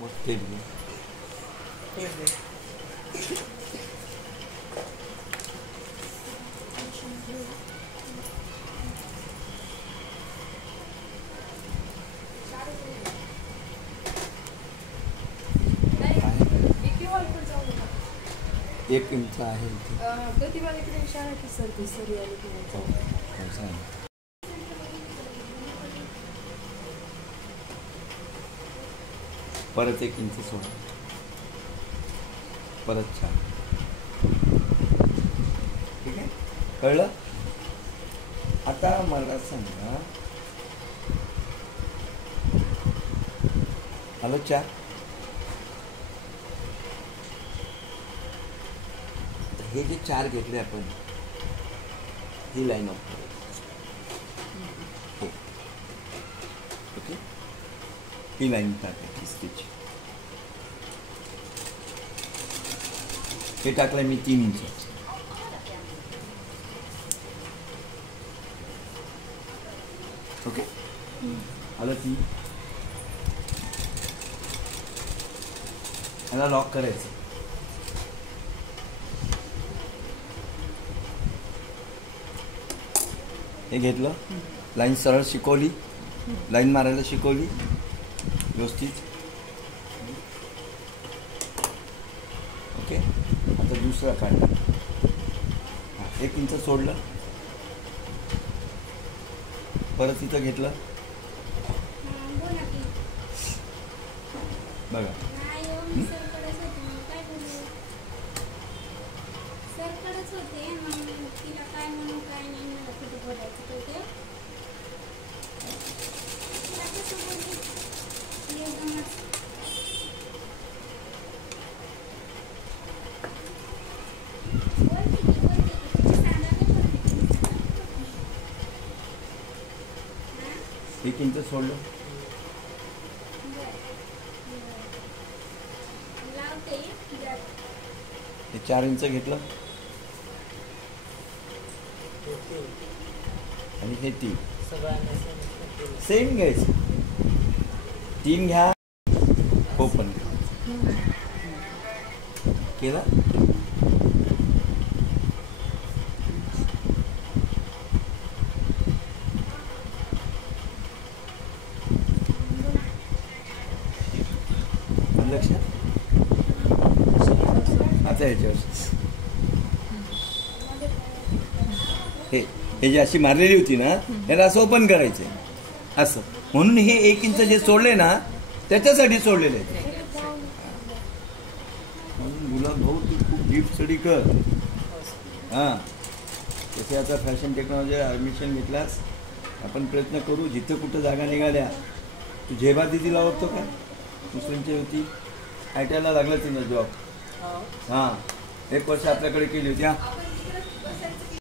तेल घे. एक इंच आहे परत 1 इंच सोडा. परत 4. ठीक आहे, कळलं? आता मला सांगा, आलं 4. हे जे 4 घेतले आपण, ही लाईन ऑफ करायची. ओके, ही लाईन टाकायची स्टिच. हे टाकलंय मी 3 इंच. ओके, आलं 3. याला लॉक करायचं. हे घेतलं, लाईन सरळ शिकवली, लाईन मारायला शिकवली व्यवस्थित. ओके, आता दुसरा काढला. 1 इंच सोडलं, परत इथं घेतलं. बघा, एक इंच सोडलं. हे 4 इंच घेतलं आणि हे 3 सेम घ्यायचं. 3 घ्या, ओपन केला. लक्षात आता याच्यावर हे जी अशी मारलेली होती ना, याला असं ओपन करायचं असं. म्हणून हे 1 इंच जे सोडले ना, त्याच्यासाठी सोडलेले आहे. गुलाब भाऊ, तू खूप डीप स्टडी कर. हां, तसे आता फॅशन टेक्नॉलॉजी ॲडमिशन घेतल्यास आपण प्रयत्न करू. जिथं कुठं जागा निघाल्या, तू झेबा दिदीला ओळखतो का? मुस्लिमची होती, ITI ला लागला तिनं जॉब. हां, 1 वर्ष आपल्याकडे केली होती. हां,